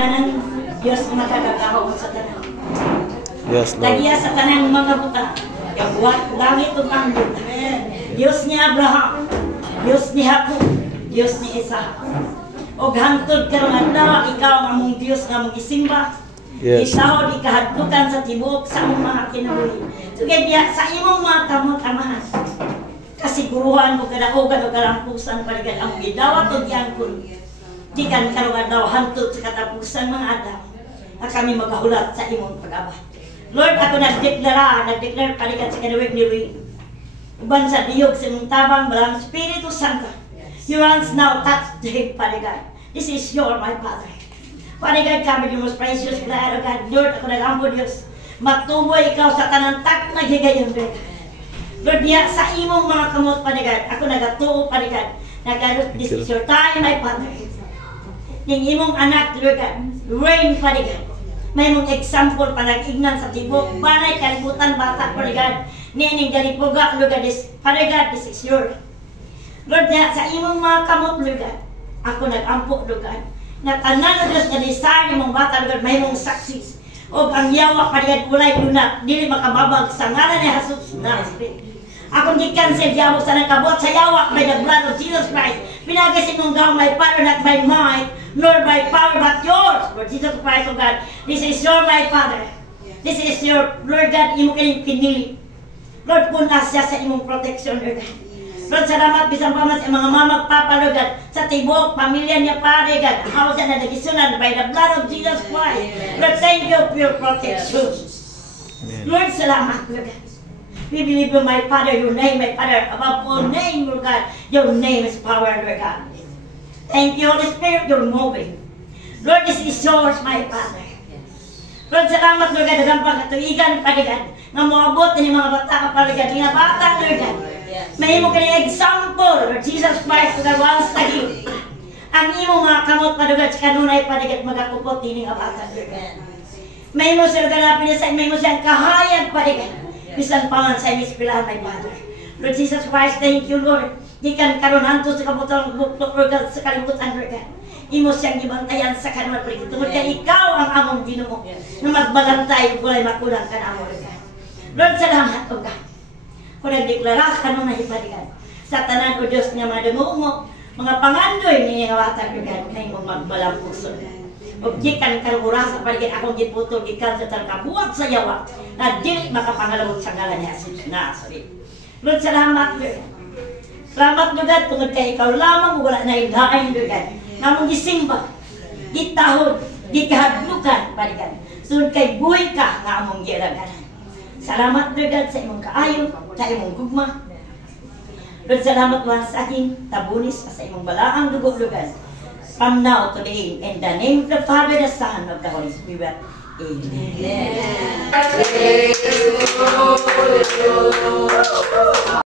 Tanan Diyos makakagawa sa tanan. Yes, Lord. Lagiya sa tanang mga buta. Yung buhat langit ug anggod. Diyos ni Abraham, Diyos ni Jacob, Diyos ni Isaac. Og hangtod karong adlaw ikaw ang among Diyos nga mong isimba. Yes. Ikaw di kahadlukan sa tibuok sa among mga kinabuhi. So kaya sa imong mga kamot amahan. Kasiguruhan mo kadaogan o kalampusan paligan ang gidawat o diangkon. Di kan karong adlaw hangtod sa katapusan mga adlaw. Na kami magahulat sa imong pag-aba. Lord, ako nagdeklara paligan sa kinabuhi ni Ring. Uban sa diyog sa imong tabang balang Espiritu Santo. You once now touch the paligan. This is your my Father. Father God, kami yung most precious blood of God. Lord, ako nagampo Diyos. Matuboy ikaw sa tanantak na higayon, Lord. Lord, diya sa imong mga kamot, Father God, ako nagatuo, Father God. This is your time, my Father. Yung imong anak, Lord God, reign, Father God. May mong example pa nag-ignan sa tibok. Banay, kalibutan, bata, Father God. Nining galipuga, Lord God, Father God, this is your. Lord, diya sa imong mga kamot, Lord God, ako nag-ampo, Lord God. Na tanan na Diyos na desire mong bata, Lord, may mong saksis. O ang yawa, pariyan ulay lunak, dili makababag sa ngalan ni Jesus Nazareth. Akong di-cancel yawa sa nagkabot sa yawa by the blood of Jesus Christ. Pinagasing mong gawang my power, not by might, nor by power, but yours, Lord Jesus Christ, O God. This is your my Father. This is your, Lord God, imo kining pinili. Lord, puna siya sa imong protection, Lord God. Lord, salamat bisang pamas ang mga mamag papalugad sa tibok, pamilya niya pare, God. How siya na nagisunan by the blood of Jesus Christ. Lord, thank you for your protection. Lord, salamat, Lord God. We believe you, my Father, your name, my Father, above all name, Lord God. Your name is power, Lord God. Thank you, Holy Spirit, you're moving. Lord, this is yours, my Father. Lord, salamat, Lord God, dagang pagkatuigan, Father God, na moabot ng mga bata ka, Father God, mga bata, Lord God. May mo kanyang example, Lord Jesus Christ, na once again. Ang imo mga kamot padugad sa kanunay padigat magakupot dining abatan, Lord God. May mo sila ganapin niya sa may mo siyang kahayag padigat. Bisan pangan sa imong espilahan, my Father. Lord Jesus Christ, thank you, Lord. Di kan karon hanto sa kabutang buklok, Lord God, sa kalibutan, Lord God. Imo siyang gibantayan sa kanunay padigat. Tungod kay ikaw ang among Ginoo na magbagantay walay makulang ka na amo, Lord God. Lord, salamat, O God. Kung nagdeklara ka nung nahipaligan sa tanan ko Diyos nga mga mo, mga pangandoy ni ngawatan ko God, kay mo magbalang puso. Objekan karura sa paligid akong giputol gikan sa tarkabuhat sa yawa na dili makapangalawot sa ngalan ni Jesus Nazareth. Lord, salamat, Lord. Salamat, Lord God, tungod kay ikaw lamang wala na ilain, Lord God. Namong gisimba, gitahod, gikahadlukan, paligan. Sunod kay buhay ka nga among gialaganan. Salamat, Lord God, sa imong kaayo, sa imong gugma. Lord, salamat once again, tabunis sa imong balaang dugo, Lord God. From now to the end, in the name of the Father, the Son, of the Holy Spirit. Amen. Amen.